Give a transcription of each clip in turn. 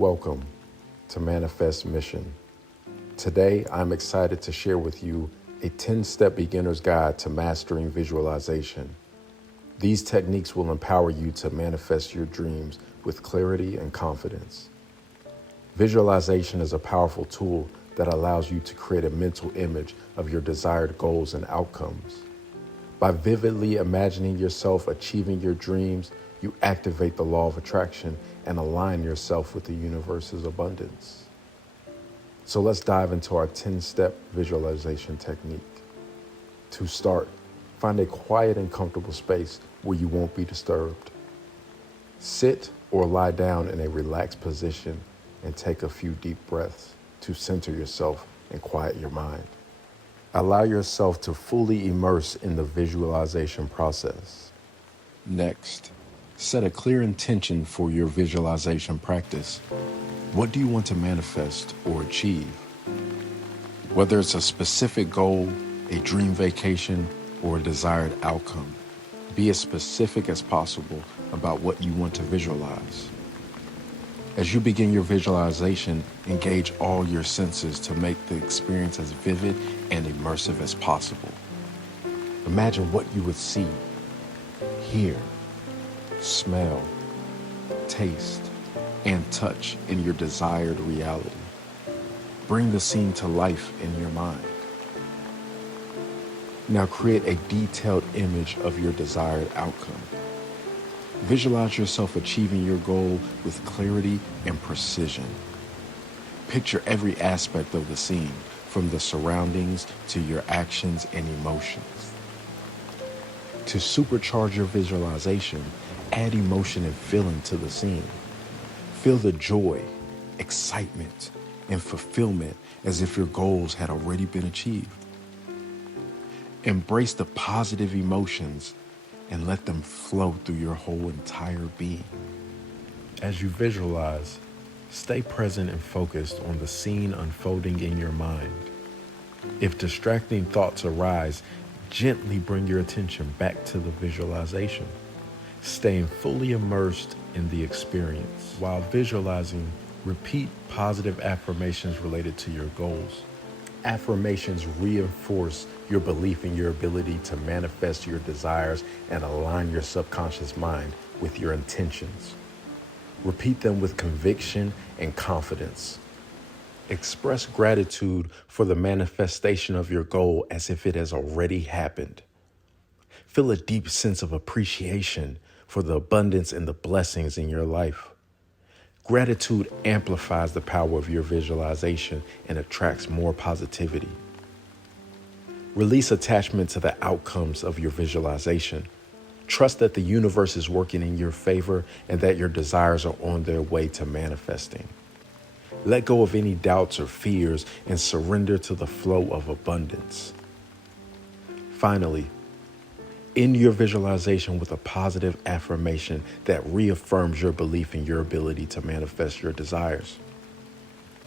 Welcome to Manifest Mission. Today, I'm excited to share with you a 10-step beginner's guide to mastering visualization. These techniques will empower you to manifest your dreams with clarity and confidence. Visualization is a powerful tool that allows you to create a mental image of your desired goals and outcomes. By vividly imagining yourself achieving your dreams, you activate the law of attraction and align yourself with the universe's abundance. So let's dive into our 10-step visualization technique. To start, find a quiet and comfortable space where you won't be disturbed. Sit or lie down in a relaxed position and take a few deep breaths to center yourself and quiet your mind. Allow yourself to fully immerse in the visualization process. Next, set a clear intention for your visualization practice. What do you want to manifest or achieve? Whether it's a specific goal, a dream vacation, or a desired outcome, be as specific as possible about what you want to visualize. As you begin your visualization, engage all your senses to make the experience as vivid and immersive as possible. Imagine what you would see, hear, smell, taste, and touch in your desired reality. Bring the scene to life in your mind. Now create a detailed image of your desired outcome. Visualize yourself achieving your goal with clarity and precision. Picture every aspect of the scene, from the surroundings to your actions and emotions. To supercharge your visualization, add emotion and feeling to the scene. Feel the joy, excitement, and fulfillment as if your goals had already been achieved. Embrace the positive emotions and let them flow through your whole entire being. As you visualize, stay present and focused on the scene unfolding in your mind. If distracting thoughts arise, gently bring your attention back to the visualization, staying fully immersed in the experience. While visualizing, repeat positive affirmations related to your goals. Affirmations reinforce your belief in your ability to manifest your desires and align your subconscious mind with your intentions. Repeat them with conviction and confidence. Express gratitude for the manifestation of your goal as if it has already happened. Feel a deep sense of appreciation for the abundance and the blessings in your life. Gratitude amplifies the power of your visualization and attracts more positivity. Release attachment to the outcomes of your visualization. Trust that the universe is working in your favor and that your desires are on their way to manifesting. Let go of any doubts or fears and surrender to the flow of abundance. Finally, end your visualization with a positive affirmation that reaffirms your belief in your ability to manifest your desires.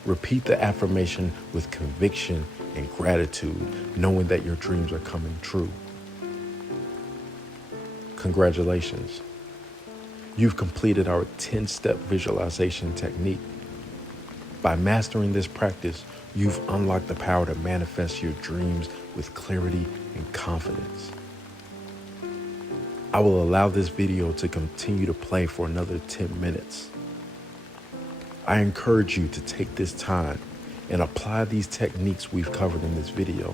Repeat the affirmation with conviction and gratitude, knowing that your dreams are coming true. Congratulations. You've completed our 10-step visualization technique. By mastering this practice, you've unlocked the power to manifest your dreams with clarity and confidence. I will allow this video to continue to play for another 10 minutes. I encourage you to take this time and apply these techniques we've covered in this video.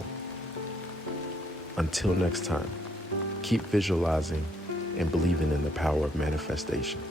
Until next time, keep visualizing and believing in the power of manifestation.